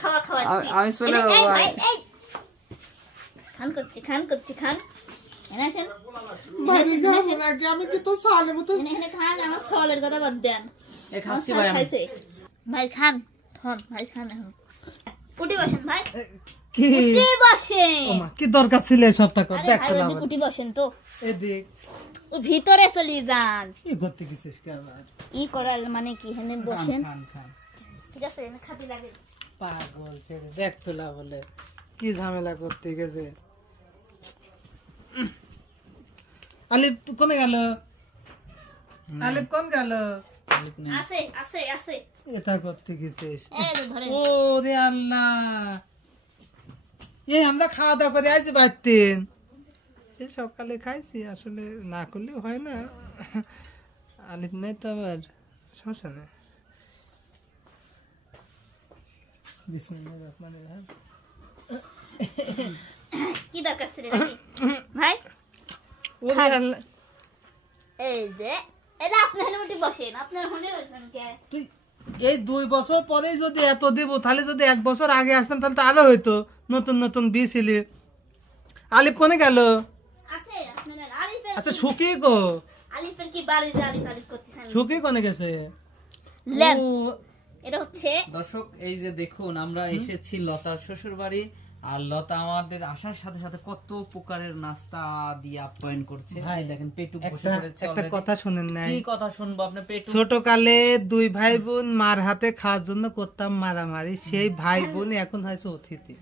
খাওয়া খাওয়াচ্ছি আমি চলে যাবো ভাই খান করছি খান এনেছেন বাইরে যাবো নাকি আমি কি তো সালে মতো এনে খান আমার সলের কথা বাদ দেন এ খাচ্ছি ভাই আমি ভাই খান ভাই খান এখন উঠে বসেন ভাই কি উঠে বসেন ওমা কি দরকার ছিল সবটা কর আরে দেখতে ভাই না উঠে বসেন তো এদিক ও ভিতরে চলে যান কি করতে গেছিস কে আবার ই করার মানে কি হেনে বসেন খান ঠিক আছে এনে খাতে লাগে পাগল ছেলে দেখতো না বলে কি ঝামেলা করতে গেছে আলিফ কোনে গেল আলিফ কোন গেল আছে এটা করতে গেছিস এই যে ধরেন ও রে আল্লাহ এই আমরা খাওয়া দাওয়া করে আইছি বাইতেন সে সকালে খাইছি আসলে না করলেও হয় না আলিফ নাই তো আবার সমস্যা নেই বিসমিল্লাহির রহমানির রহিম কি দরকার ছিল নাকি ভাই ও রে আল্লাহ এই যে এটা আপনি হেনে উঠে বসেন আপনার হনে বসেন কে তুই এই 2 বছর পরে যদি এত দেব তাহলে যদি 1 বছর আগে আসতাম তাহলে তো আরো হইতো নতুন নতুন বি ছিলি আলিফ কোনে গেল আছে আপনার আলিফের আচ্ছা সুকি গো আলিফের কি বাড়ি যে আলিফ করতেছেন সুকি কোনে গেছে লেন ও, এটা হচ্ছে দর্শক এই যে দেখুন আমরা এসেছি লতার শ্বশুর বাড়ি আর লতা আমাদের আসার সাথে সাথে কত প্রকারের নাস্তা দিয়ে আপ্যায়ন করছে ভাই, দেখেন পেটু বসে পড়েছে একটা already। কথা শুনেন নাই কি কথা শুনবো আপনি পেটু ছোট কালে 2 ভাই বোন মার হাতে খাওয়ার জন্য করতাম মারামারি সেই ভাই বোন এখন হয়েছে অতিথি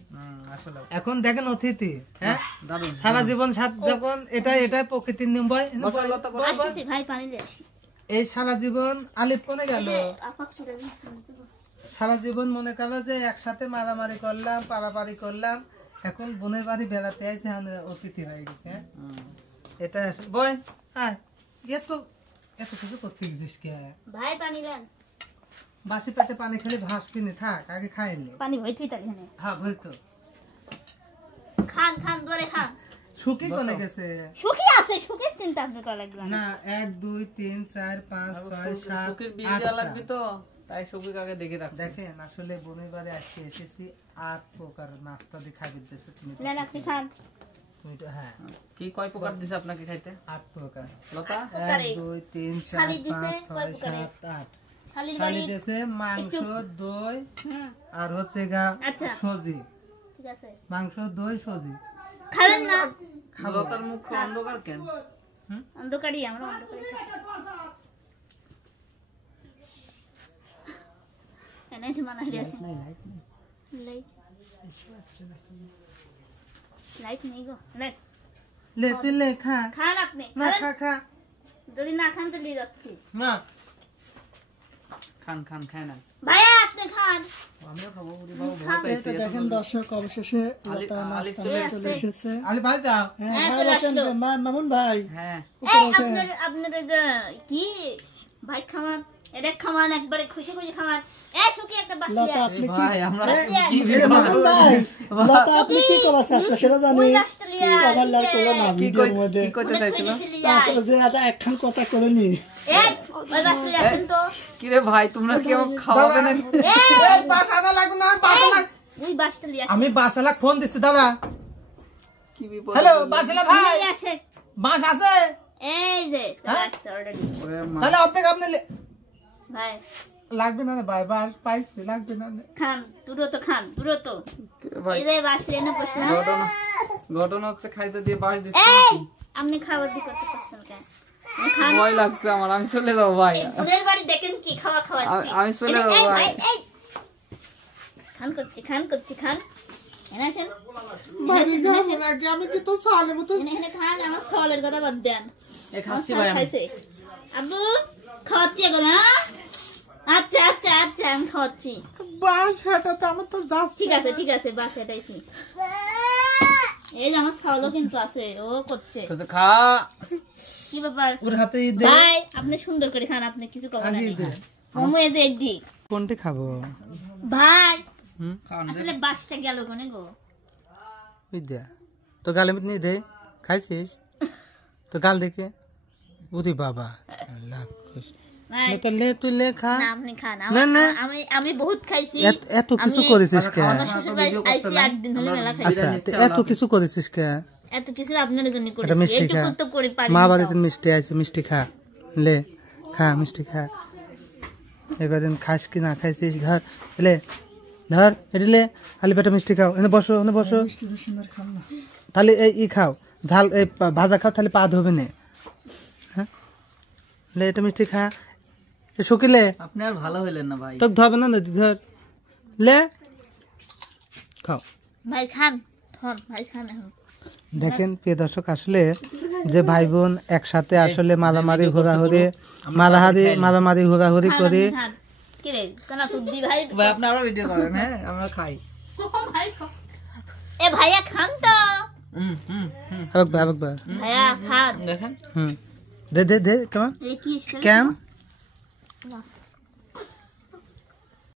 আসলে এখন দেখেন অতিথি হ্যাঁ দারুণ সারা জীবন সাথ যখন এটা প্রকৃতির নিয়ম বয় বসো লতা, বসো। আসছি ভাই পানি দিয়ে আসি এই সারা জীবন আলিফ কোনে গেল আপাক ছিল সারা জীবন মনে করো যে একসাথে মারামারি করলাম পারাপারি করলাম এখন বোনের বাড়ি বেড়াতে আইছে অতিথি হয়ে গেছে হ্যাঁ এটা বয় হ্যাঁ এত কিছু করতে গেছিস কে ভাই পানি দেন বাসি পেটে পানি খেলে ভাস পিনে থাক আগে খাইনি পানি হইতেই তার এখানে হ্যাঁ বলতো খান ধরে খান সুকি কোনে গেছে সুখী আছে সুখের চিন্তা আপনি করা লাগবে না না 1 2 3 4 5 6 7 সুখের বিয়ে দেওয়া লাগবে তো তাই সুখের আগে দেখে রাখছি দেখেন আসলে বোনের বাড়ি আসছি এসেছি 8 প্রকার নাস্তা দিয়ে খাই দিতেছে তুমি নেন আপনি খান তুমি তো হ্যাঁ কি কয় প্রকার দিছে আপনাকে খাইতে 8 প্রকার লতা 1 2 3 4 5 6 7 8 খালি খালি দিয়েছে মাংস দই আর হচ্ছে গা আচ্ছা। সজি ঠিক আছে মাংস দই সজি খাবেন না লতার মুখ অন্ধকার কেন অন্ধকারই আমরা অন্ধকারই এনে মানা রে লাইট নেই গো লাইট লে তুই লে খা খান আপনি না খা খা যদি না খান তো নিয়ে যাচ্ছি না খান খায় না ভাইয়া আপনি খান আমিও খাবো ওরে বাবা ভয় পাইছে দেখেন দর্শক অবশেষে লতা আলিফ নাস্তা চলে চলে এসেছে আলি ভাই যাও হ্যাঁ হ্যাঁ, ভাই চলে বসেন আসলো। মামুন ভাই হ্যাঁ এই আপনার কি ভাই খামান এটা খামান একবারে খুশি খামান এ সুখী একটা বাসি লতা আপনি কি ভাই আমরা কি এই ভিডিও মামুন ভাই লতা আপনি কি কবার আসলে সেটা জানি ওই বাসটা লিয়া কভার করো না কি ভিডিওর মধ্যে কি করতে চাইছিল আসলে যে এটা একখান কথা করে নি এই ওই বাসটা লিয়াছেন তো কি রে ভাই তোমরা কি আমাকে খাওয়াবে না এই বাসাটা লাগবে না বাসা লাগ ওই বাসটা লিয়াছেন আমি বাসালা ফোন দিচ্ছি দাদা কি বিপদ হ্যালো বাসালা ভাই নিয়ে আসে বাস আছে এই যে হ্যাঁ? অলরেডি ওরে মা তাহলে অর্ধেক আপনি ভাই লাগবে না ভাই বাস পাইছি লাগবে না খান দূরত খান দূরত ভাই এই যে বাসটা এনে বসে ঘটনা হচ্ছে খাইতে দিয়ে বাস দিচ্ছি এই আপনি খাবার দি করতে পারছেন কেন খান ভয় লাগছে আমার আমি চলে যাবো ভাই ফুলের বাড়ি দেখেন কি খাওয়াচ্ছি আমি চলে যাবো এই ভাই। এই খান করছি খান এনে আসেন বাইরে যাবো নাকি আমি কি তো সালে মতো এনে খান আমার সলের কথা বাদ দেন এ খাচ্ছি ভাই আমি খাইছে আব্বু খাওয়াচ্ছি এখন আচ্ছা আমি খাওয়াচ্ছি বাস হাঁটাতে আমার তো যাচ্ছে ঠিক আছে বাস এটাইছি এই যে আমার সলও কিন্তু আছে ও করছে তো খা কি ব্যাপার ওর হাতে দে ভাই আপনি সুন্দর করে খান আপনি কিছু করবেন আগে দে না মোমো এই যে এডি কোনটি খাবো ভাই খান আসলে বাসটা গেল কোনে গো ওই দে তো গালে মত নিয়ে দে খাইছিস তো গাল দেখে ওরে বাবা আল্লাহ ভাই, লে তো লে তুই লে খা না আপনি খান না, না। আমি বহুত খাইছি এত কিছু করেছিস কে আমার শ্বশুর বাড়ি আইছি 8 দিন হলে মেলা খাইছি আচ্ছা তো এত কিছু করেছিস কে এত কিছু আপনার জন্য এটা করেছি মিষ্টি খা এইটুকু তো করে পারি মা বাড়িতে মিষ্টি আছে মিষ্টি খা লে খা মিষ্টি খা একদিন খাস কি না খাইছিস ধর লে ধর এটা লে খালি পেটে মিষ্টি খাও এনে বসো তাহলে এই ই খাও ঝাল এই ভাজা খাও তাহলে পা ধোবে না হ্যাঁ লে এটা মিষ্টি খা এ শুকিলে আপনি আর ভালো হইলেন না ভাই। তোকে ধরবে না নদী ধর লে খাও ভাই খান ধর ভাই খান এখন দেখেন প্রিয় দর্শক আসলে যে ভাই বোন একসাথে আসলে মারামারি হুড়াহুড়ি করে খান কি রে কেন তুই দি ভাই ভাই আপনি আরো ভিডিও করেন, হ্যাঁ আমরা খাই। এ ভাইয়া খান তো হুম হুম হুম আবেক ভাইয়া খান দেখেন হুম দে কেমন এই কি কেম